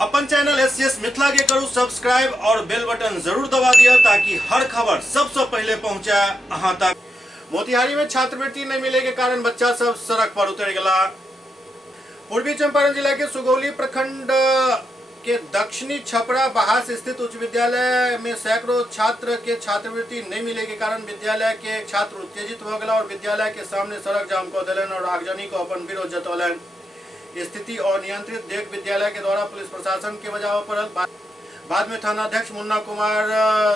अपन channel SCS Mithila के करू subscribe और बेल बटन जरूर दबा दिया ताकि हर खबर सबसे पहले पहुंचा अहां तक। मोतिहारी में छात्रवृत्ति नहीं मिले के कारण बच्चा सब सड़क पर उतर गया। पूर्वी चंपारण जिला के सुगौली प्रखंड के दक्षिणी छपरा बहास स्थित उच्च विद्यालय में सैकड़ों छात्र के छात्रवृत्ति नहीं मिले के कारण विद्यालय के छात्र उत्तेजित हो गया और विद्यालय के सामने सड़क जाम कर दिलन और आगजनी को अपन विरोध जतौलन। स्थिति अनियंत्रित देख विद्यालय के द्वारा पुलिस प्रशासन के बजाव पड़ल। बाद में थानाध्यक्ष मुन्ना कुमार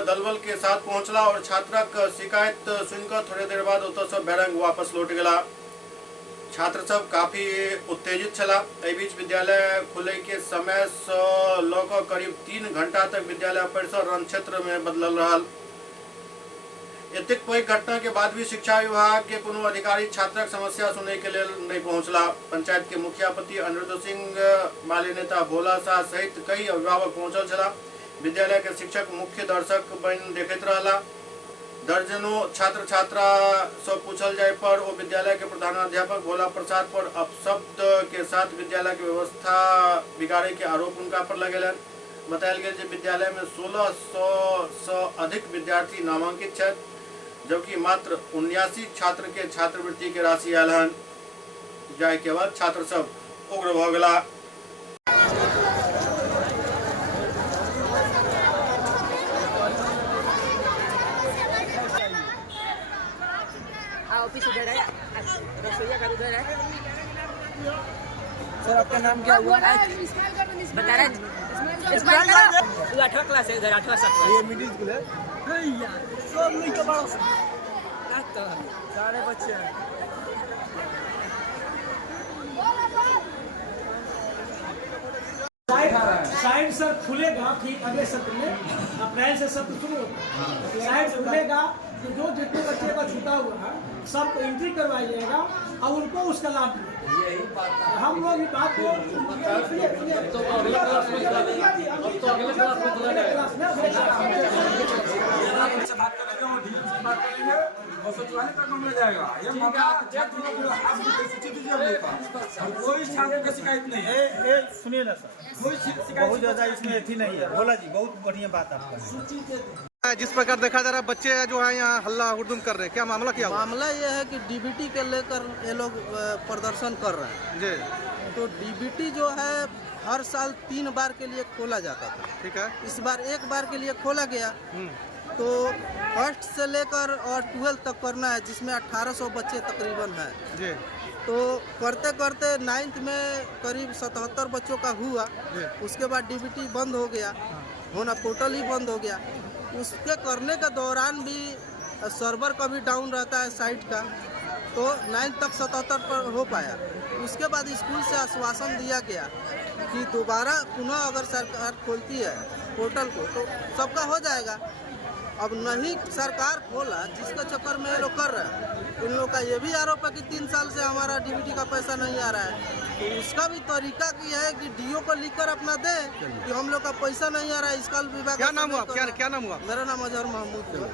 दलबल के साथ पहुंचला और छात्रक शिकायत सुनकर थोड़ी देर बाद उतर सब बैरंग वापस लौट गया। छात्र सब काफी उत्तेजित छला। एहि बीच विद्यालय खुले के समय से लोग करीब 3 घंटा तक विद्यालय परिसर रण क्षेत्र में बदलल रहल। एतेक पैघ घटना के बाद भी शिक्षा विभाग के कोनो अधिकारी छात्रक समस्या सुने के लिए नहीं पहुंचला। पंचायत के मुखिया पति अनिरुद्ध सिंह, माले नेता भोला शाह सहित कई अभिभावक पहुंचल छला। विद्यालय के शिक्षक मुख्य दर्शक बन देखत रहला। दर्जनों छात्र छात्रा से पूछल जाए पर वो विद्यालय के प्रधानाध्यापक भोला प्रसाद पर अपशब्द के साथ विद्यालय की व्यवस्था बिगाड़े के आरोप उनका पर लगेलन। बताया गया कि विद्यालय में 1600 से अधिक विद्यार्थी नामांकित है, जबकि मात्र 79 छात्र के छात्रवृत्ति के राशि आयल हन। जाए के बाद छात्र सब उग्र भ गला। ऑफिस उधर है, रसोईया का उधर है। सर आपका नाम क्या हुआ? बता रहे तू 8वां क्लास है, उधर 8वां 7वां। ये मिडिल स्कूल है। नहीं यार, सब नहीं का बड़ा सारे बच्चे हैं। साइड सर खुलेगा ठीक अगले सत्र में, अप्रैल से सत्र शुरू होगा। साइड खुलेगा तो जो जितने बच्चे का छूटा हुआ है सबको एंट्री करवाया जाएगा और उनको उसका लाभ मिलेगा। हम लोग इस बात को कोई छात्र की शिकायत नहीं है। सुनिए ना सर, बहुत ज्यादा इसमें अथी नहीं है। भोला जी बहुत बढ़िया बात आपका। जिस प्रकार देखा जा रहा है बच्चे जो है यहाँ हल्ला हुड़दुम कर रहे हैं, क्या मामला क्या हुआ? मामला ये है कि डीबीटी के लेकर ये लोग प्रदर्शन कर रहे हैं जी। तो डीबीटी जो है हर साल 3 बार के लिए खोला जाता था। ठीक है। इस बार 1 बार के लिए खोला गया। तो फर्स्ट से लेकर और 12 तक करना है, जिसमें 1800 बच्चे तकरीबन हैं जी। तो करते करते 9th में करीब 77 बच्चों का हुआ। उसके बाद डीबीटी बंद हो गया, होना पोर्टल ही बंद हो गया। उसके करने के दौरान भी सर्वर का भी डाउन रहता है साइट का, तो 9th तक 77 पर हो पाया। उसके बाद स्कूल से आश्वासन दिया गया कि दोबारा पुनः अगर सरकार खोलती है पोर्टल को तो सबका हो जाएगा। अब नहीं सरकार खोला, जिसके चक्कर में ये लोग कर रहे हैं। इन लोग का ये भी आरोप है कि 3 साल से हमारा डीबीटी का पैसा नहीं आ रहा है। तो उसका भी तरीका की है कि डीओ को लिखकर अपना दे कि हम लोग का पैसा नहीं आ रहा है। इसका विभाग क्या नाम हुआ? क्या नाम हुआ? मेरा नाम अजहर महमूद है।